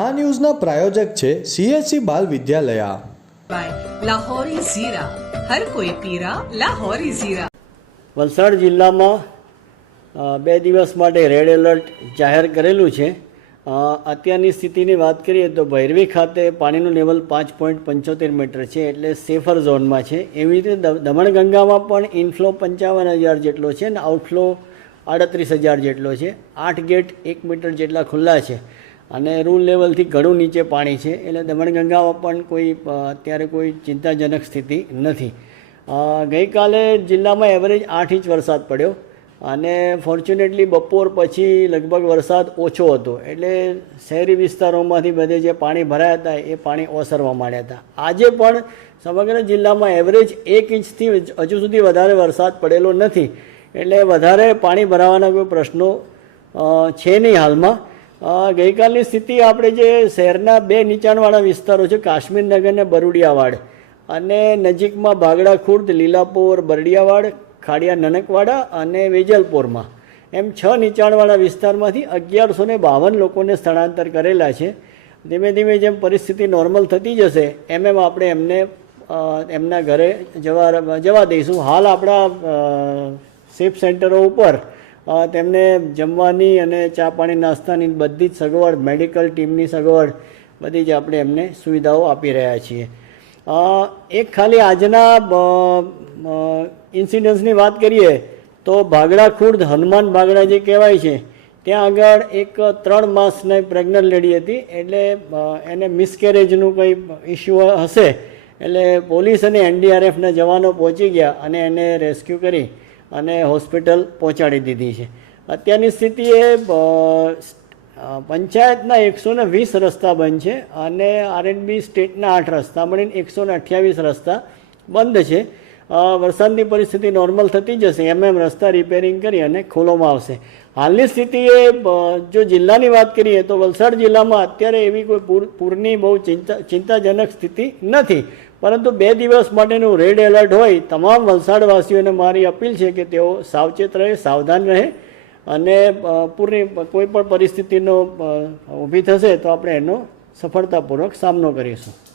આ ન્યૂઝના પ્રાયોજક છે CSC બાલ વિદ્યાલયા. લાહોરી ઝીરા, હર કોઈ પીરા લાહોરી ઝીરા. વલસાડ જિલ્લામાં 2 દિવસ માટે રેડ એલર્ટ જાહેર કરેલું છે. અત્યારની સ્થિતિની વાત કરીએ તો ભૈરવી ખાતે પાણીનું લેવલ 5.75 મીટર છે, એટલે સેફર ઝોનમાં છે. એવી રીતે દમણગંગામાં પણ ઇનફ્લો 55,000 જેટલો છે અને આઉટફ્લો 38,000 જેટલો છે. 8 ગેટ 1 મીટર જેટલા ખુલ્લા છે અને રૂલ લેવલથી ઘણું નીચે પાણી છે, એટલે દમણગંગામાં પણ અત્યારે કોઈ ચિંતાજનક સ્થિતિ નથી. ગઈકાલે જિલ્લામાં એવરેજ 8 ઇંચ વરસાદ પડ્યો અને ફોર્ચ્યુનેટલી બપોર પછી લગભગ વરસાદ ઓછો હતો, એટલે શહેરી વિસ્તારોમાંથી બધે જે પાણી ભરાયા હતા એ પાણી ઓસરવા માંડ્યા હતા. આજે પણ સમગ્ર જિલ્લામાં એવરેજ 1 ઇંચથી હજુ સુધી વધારે વરસાદ પડેલો નથી, એટલે વધારે પાણી ભરાવાના કોઈ પ્રશ્નો છે નહીં હાલમાં. ગઈકાલની સ્થિતિ આપણે જે શહેરના 2 નીચાણવાળા વિસ્તારો છે, કાશ્મીરનગર અને બરુડિયાવાડ, અને નજીકમાં ભાગડા ખુર્દ, લીલાપોર, બરડિયાવાડ, ખાડિયા નનકવાડા અને વેજલપોરમાં એમ 6 નીચાણવાળા વિસ્તારમાંથી 1152 લોકોને સ્થળાંતર કરેલા છે. ધીમે ધીમે જેમ પરિસ્થિતિ નોર્મલ થતી જશે એમ આપણે એમને એમના ઘરે જવા દઈશું. હાલ આપણા સેફ સેન્ટરો ઉપર તેમને જમવાની અને ચા પાણી નાસ્તાની બધી જ સગવડ, મેડિકલ ટીમની સગવડ બધી જ આપણે એમને સુવિધાઓ આપી રહ્યા છીએ. એક ખાલી આજના ઇન્સિડન્ટ્સની વાત કરીએ તો ભાગડા ખુર્દ હનુમાન ભાગડા જે કહેવાય છે ત્યાં આગળ એક 3 માસની પ્રેગ્નન્ટ લેડી હતી, એટલે એને મિસકેરેજનું કંઈ ઇસ્યુ હશે, એટલે પોલીસ અને NDRFના જવાનો પહોંચી ગયા અને એને રેસ્ક્યુ કરી અને હોસ્પિટલ પહોંચાડી દીધી છે. અત્યારની સ્થિતિએ પંચાયતના 120 રસ્તા બંધ છે અને R&B સ્ટેટના 8 રસ્તા મળીને 128 રસ્તા બંધ છે. વરસાદની પરિસ્થિતિ નોર્મલ થતી જશે એમ રસ્તા રિપેરિંગ કરી અને ખોલવામાં આવશે. હાલની સ્થિતિએ જો જિલ્લાની વાત કરીએ તો વલસાડ જિલ્લામાં અત્યારે એવી કોઈ પૂરની બહુ ચિંતાજનક સ્થિતિ નથી, પરંતુ 2 દિવસ માટેનું રેડ એલર્ટ હોય. તમામ વલસાડવાસીઓને મારી અપીલ છે કે તેઓ સાવચેત રહે, સાવધાન રહે અને પૂરની કોઈ પણ પરિસ્થિતિનો ઊભી થશે તો આપણે એનો સફળતાપૂર્વક સામનો કરીશું.